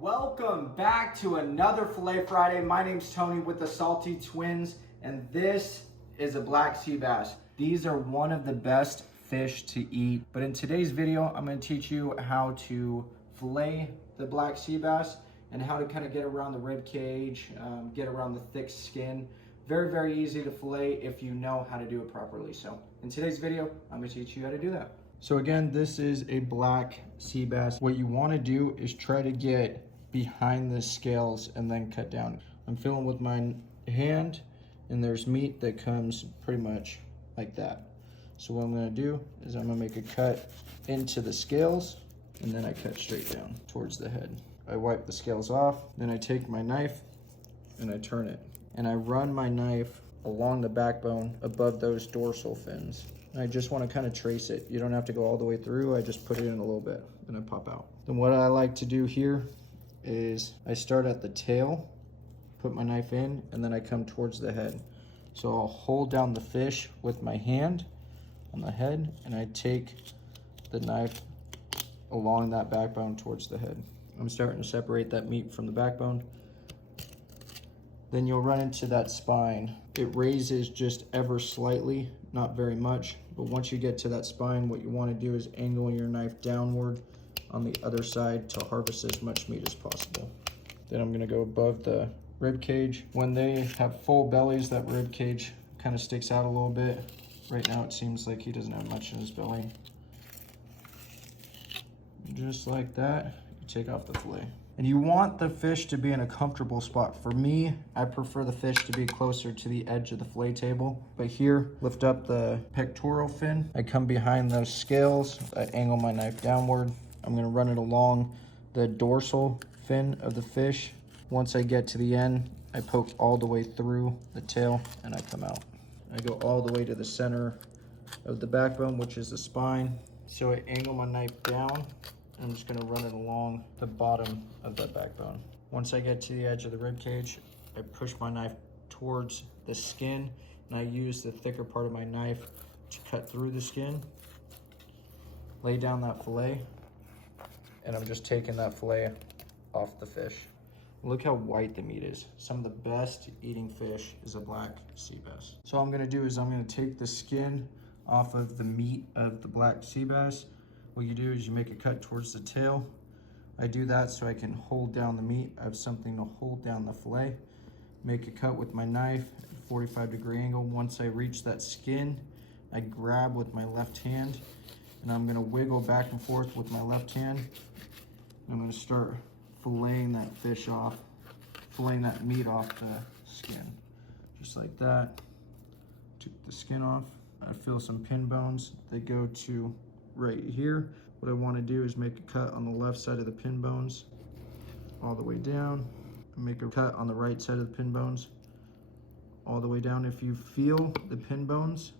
Welcome back to another Fillet Friday. My name's Tony with the Salty Twins, and this is a black sea bass. These are one of the best fish to eat, but in today's video, I'm going to teach you how to fillet the black sea bass and how to kind of get around the rib cage, get around the thick skin. Very, very easy to fillet if you know how to do it properly. So in today's video, I'm going to teach you how to do that. So again, this is a black sea bass. What you want to do is try to get behind the scales and then cut down. I'm feeling with my hand, and there's meat that comes pretty much like that. So what I'm going to do is I'm going to make a cut into the scales, and then I cut straight down towards the head. I wipe the scales off, then I take my knife and I turn it, and I run my knife along the backbone above those dorsal fins. I just want to kind of trace it. You don't have to go all the way through. I just put it in a little bit, then I pop out. Then what I like to do here is I start at the tail, put my knife in, and then I come towards the head. So I'll hold down the fish with my hand on the head, and I take the knife along that backbone towards the head. I'm starting to separate that meat from the backbone. Then you'll run into that spine. It raises just ever slightly, not very much, but once you get to that spine, what you want to do is angle your knife downward on the other side to harvest as much meat as possible. Then I'm going to go above the rib cage. When they have full bellies, that rib cage kind of sticks out a little bit. Right now it seems like he doesn't have much in his belly. Just like that, you take off the fillet. And you want the fish to be in a comfortable spot. For me, I prefer the fish to be closer to the edge of the fillet table. But here, lift up the pectoral fin. I come behind those scales. I angle my knife downward. I'm gonna run it along the dorsal fin of the fish. Once I get to the end, I poke all the way through the tail and I come out. I go all the way to the center of the backbone, which is the spine. So I angle my knife down. I'm just going to run it along the bottom of that backbone. Once I get to the edge of the rib cage, I push my knife towards the skin, and I use the thicker part of my knife to cut through the skin, lay down that fillet, and I'm just taking that fillet off the fish. Look how white the meat is. Some of the best eating fish is a black sea bass. So all I'm going to do is I'm going to take the skin off of the meat of the black sea bass. What you do is you make a cut towards the tail. I do that so I can hold down the meat. I have something to hold down the fillet. Make a cut with my knife at a 45-degree angle. Once I reach that skin, I grab with my left hand, and I'm gonna wiggle back and forth with my left hand. I'm gonna start filleting that fish off, filleting that meat off the skin. Just like that. Took the skin off. I feel some pin bones that go to right here. What I want to do is make a cut on the left side of the pin bones all the way down, and make a cut on the right side of the pin bones all the way down. If you feel the pin bones,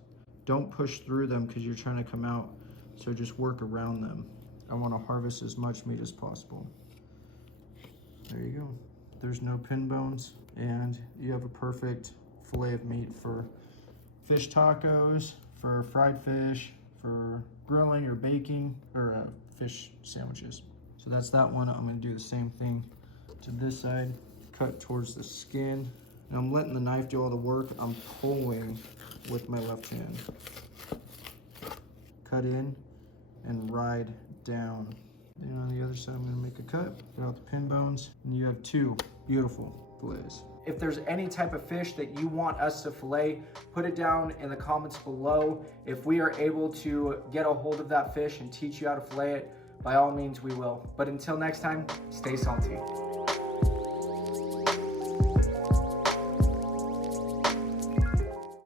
don't push through them because you're trying to come out, so just work around them. I want to harvest as much meat as possible. There you go. There's no pin bones, and you have a perfect fillet of meat for fish tacos, for fried fish, for grilling or baking, or fish sandwiches. So that's that one. I'm gonna do the same thing to this side. Cut towards the skin. And I'm letting the knife do all the work. I'm pulling with my left hand. Cut in and ride down. Then on the other side, I'm gonna make a cut, get out the pin bones, and you have two beautiful fillets. If there's any type of fish that you want us to fillet, put it down in the comments below. If we are able to get a hold of that fish and teach you how to fillet it, by all means we will. But until next time, stay salty.